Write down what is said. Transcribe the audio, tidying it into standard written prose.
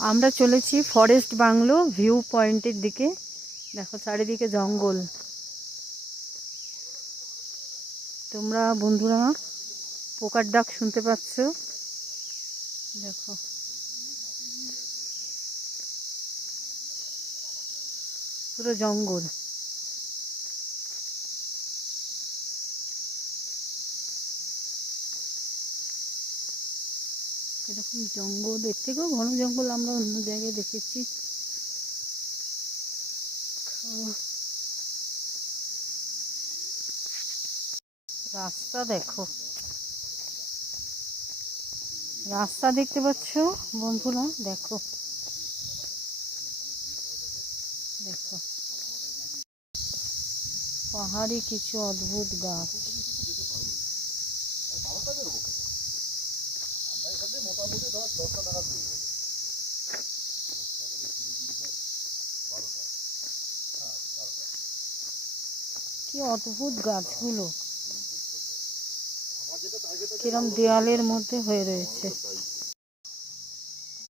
আমরা চলেছি forest bungalow view পয়েন্টের দিকে। দেখো চারিদিকে জঙ্গল। তোমরা বন্ধুরা পোকার ডাক শুনতে পাচ্ছ? দেখো পুরো জঙ্গল। এরকম জঙ্গল, এর থেকেও ঘন জঙ্গল আমরা অন্য জায়গায় দেখেছি। রাস্তা দেখো, রাস্তা দেখতে পাচ্ছ বন্ধুরা? দেখো দেখো পাহাড়ি কিছু অদ্ভুত গাছ। কি অদ্ভুত গাছগুলো, কিরম দেয়ালের মধ্যে হয়ে রয়েছে।